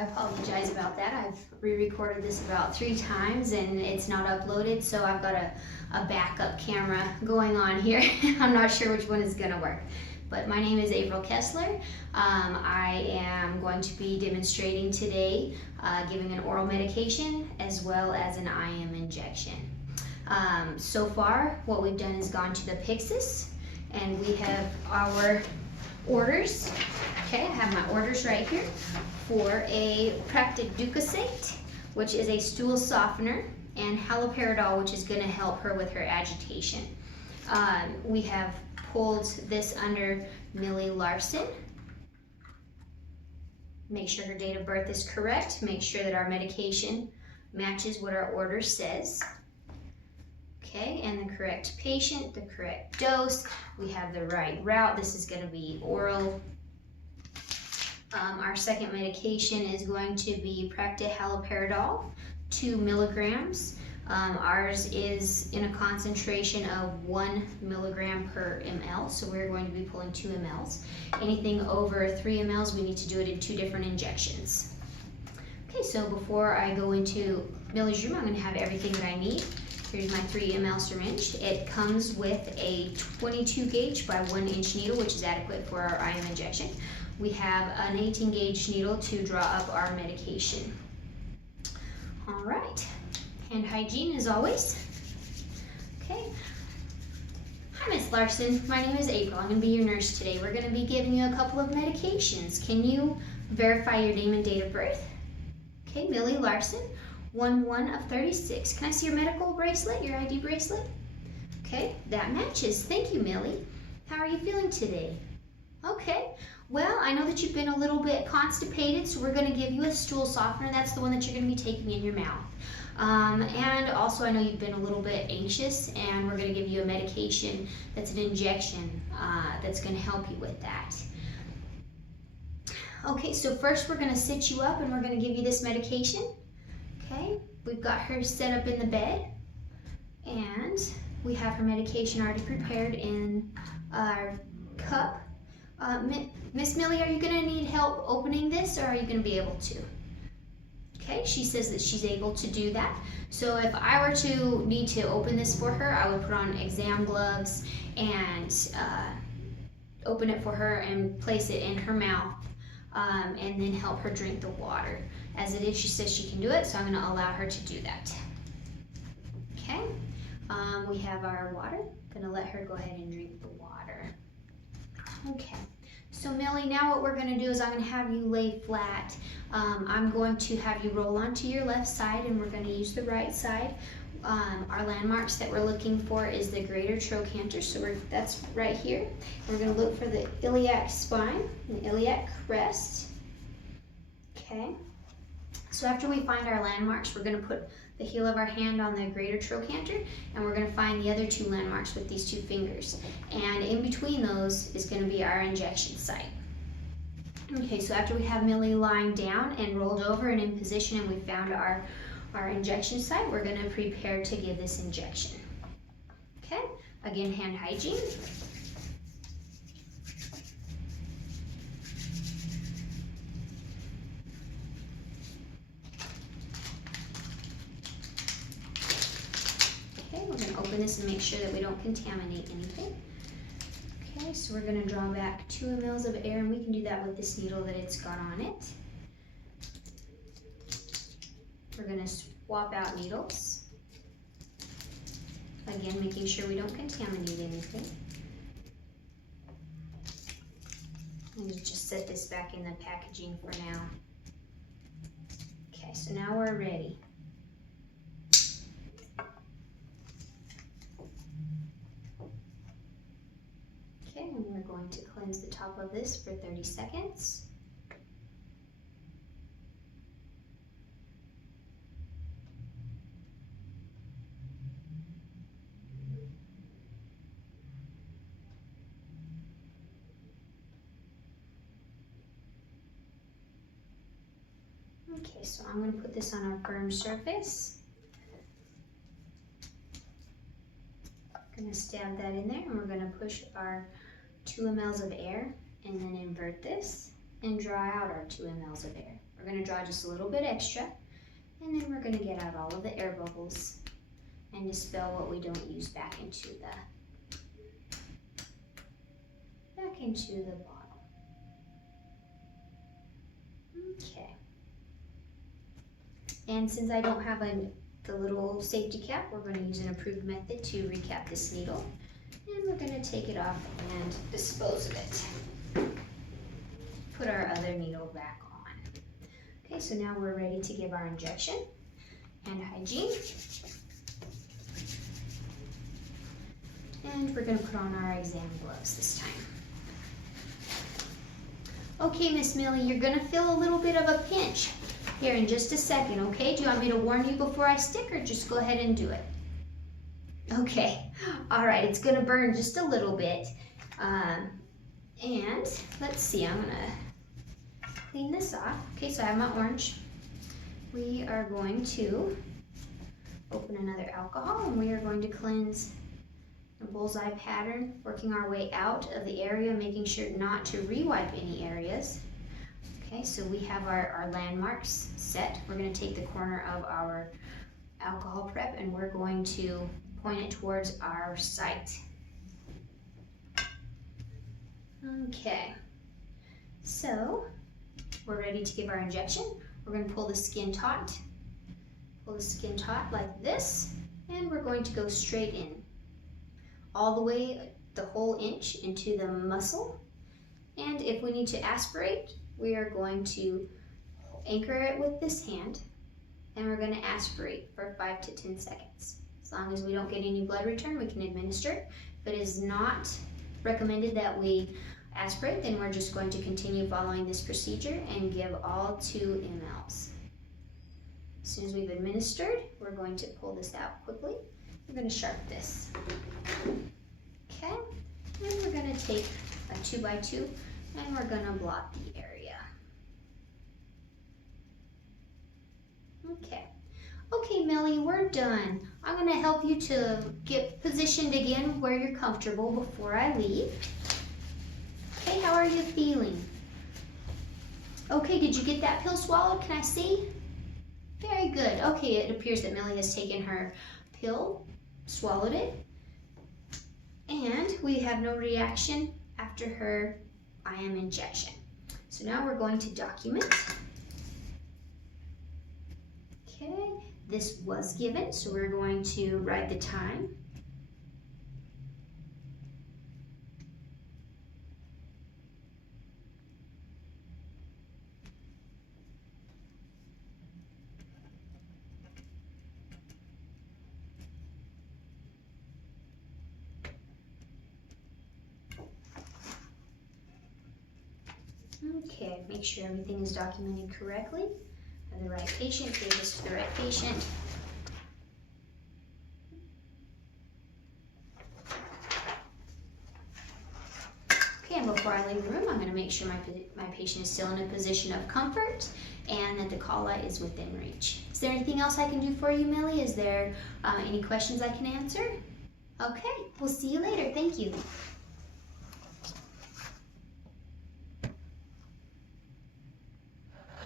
apologize about that. I've re-recorded this about 3 times and it's not uploaded, so I've got a backup camera going on here. I'm not sure which one is gonna work. But my name is April Kessler. I am going to be demonstrating today giving an oral medication as well as an IM injection. So far, what we've done is gone to the Pyxis, and we have our orders. Okay, I have my orders right here for a Practiducasate, which is a stool softener, and haloperidol, which is going to help her with her agitation. We have pulled this under Millie Larson. Make sure her date of birth is correct. Make sure that our medication matches what our order says. Okay, and the correct patient, the correct dose. We have the right route. This is going to be oral. Our second medication is going to be Practi-haloperidol, 2 milligrams. Ours is in a concentration of 1 milligram per ml, so we're going to be pulling 2 mLs. Anything over 3 mLs, we need to do it in 2 different injections. Okay, so before I go into Millie's room, I'm going to have everything that I need. Here's my 3 ml syringe. It comes with a 22 gauge by 1 inch needle, which is adequate for our IM injection. We have an 18 gauge needle to draw up our medication. All right, hand hygiene as always. Okay. Hi, Miss Larson. My name is April. I'm going to be your nurse today. We're going to be giving you a couple of medications. Can you verify your name and date of birth? Okay, Millie Larson, 1/1 of 36. Can I see your medical bracelet, your ID bracelet? Okay, that matches. Thank you, Millie. How are you feeling today? Okay. Well, I know that you've been a little bit constipated, so we're going to give you a stool softener. That's the one that you're going to be taking in your mouth. And also, I know you've been a little bit anxious, and we're going to give you a medication that's an injection that's going to help you with that. Okay, so first we're going to sit you up, and we're going to give you this medication. Okay, we've got her set up in the bed, and we have her medication already prepared in our cup. Miss Millie, are you going to need help opening this, or are you going to be able to? Okay, she says that she's able to do that. So if I were to need to open this for her, I would put on exam gloves and open it for her and place it in her mouth, and then help her drink the water. As it is, she says she can do it, so I'm going to allow her to do that. Okay, we have our water. I'm going to let her go ahead and drink the water. Okay, so Millie, now what we're going to do is I'm going to have you lay flat. I'm going to have you roll onto your left side, and we're going to use the right side. Our landmarks that we're looking for is the greater trochanter, so that's right here. We're going to look for the iliac spine, the iliac crest. Okay, so after we find our landmarks, we're going to put the heel of our hand on the greater trochanter, and we're going to find the other 2 landmarks with these 2 fingers. And in between those is going to be our injection site. Okay, so after we have Millie lying down and rolled over and in position, and we found our injection site, we're going to prepare to give this injection. Okay, again, hand hygiene. We're going to open this and make sure that we don't contaminate anything. Okay, so we're going to draw back 2 mLs of air, and we can do that with this needle that it's got on it. We're going to swap out needles. Again, making sure we don't contaminate anything. And just set this back in the packaging for now. Okay, so now we're ready. And we're going to cleanse the top of this for 30 seconds. Okay, so I'm going to put this on a firm surface. I'm going to stab that in there, and we're going to push our 2 mLs of air, and then invert this and draw out our 2 mLs of air. We're going to draw just a little bit extra, and then we're going to get out all of the air bubbles and dispel what we don't use back into the bottle. Okay. And since I don't have the little safety cap, we're going to use an approved method to recap this needle. And we're going to take it off and dispose of it. Put our other needle back on. Okay, so now we're ready to give our injection. Hand hygiene. And we're going to put on our exam gloves this time. Okay, Miss Millie, you're going to feel a little bit of a pinch here in just a second, okay? Do you want me to warn you before I stick, or just go ahead and do it? Okay, all right, it's going to burn just a little bit. And let's see, I'm going to clean this off. Okay, so I have my orange. We are going to open another alcohol, and we are going to cleanse the bullseye pattern, working our way out of the area, making sure not to re-wipe any areas. Okay, so we have our landmarks set. We're going to take the corner of our alcohol prep and we're going to point it towards our site. Okay, so we're ready to give our injection. We're going to pull the skin taut. Pull the skin taut like this, and we're going to go straight in. All the way, the whole inch into the muscle. And if we need to aspirate, we are going to anchor it with this hand, and we're going to aspirate for 5 to 10 seconds. As long as we don't get any blood return, we can administer it. If it is not recommended that we aspirate, then we're just going to continue following this procedure and give all 2 mLs. As soon as we've administered, we're going to pull this out quickly. We're going to sharp this. Okay, and we're going to take a 2x2 and we're going to blot the area. Okay. Okay, Millie, we're done. I'm going to help you to get positioned again where you're comfortable before I leave. Okay, how are you feeling? Okay, did you get that pill swallowed? Can I see? Very good. Okay, it appears that Millie has taken her pill, swallowed it, and we have no reaction after her IM injection. So now we're going to document. Okay, this was given, so we're going to write the time. Okay, make sure everything is documented correctly. And the right patient, give this to the right patient. Okay, and before I leave the room, I'm going to make sure my patient is still in a position of comfort and that the call light is within reach. Is there anything else I can do for you, Millie? Is there any questions I can answer? Okay, we'll see you later. Thank you.